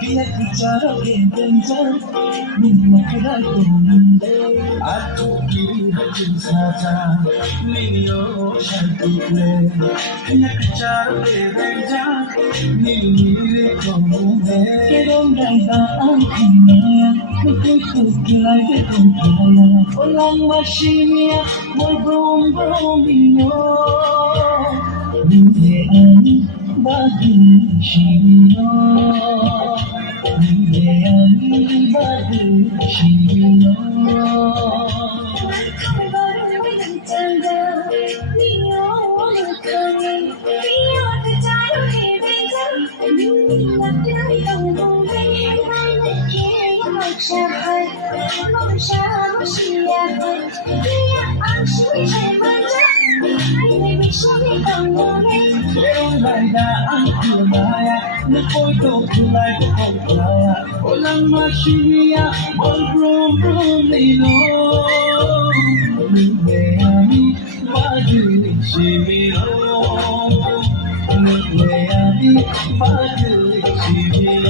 Kinyakitaro kebenja, minakura kuminde. Atukiri hajinsaja, minyo shantule. Kinyakitaro kebenja, minire kuminde. Keronganga angkanya, kutukilai kutukilaya. Olang mashimia, boy boom boom minyo. Minyan bagi shimyo. Minyan bagi shimyo. Olang mashimia, boy brum brum lino. Minyan bagi shimyo. Minyan bagi shimyo.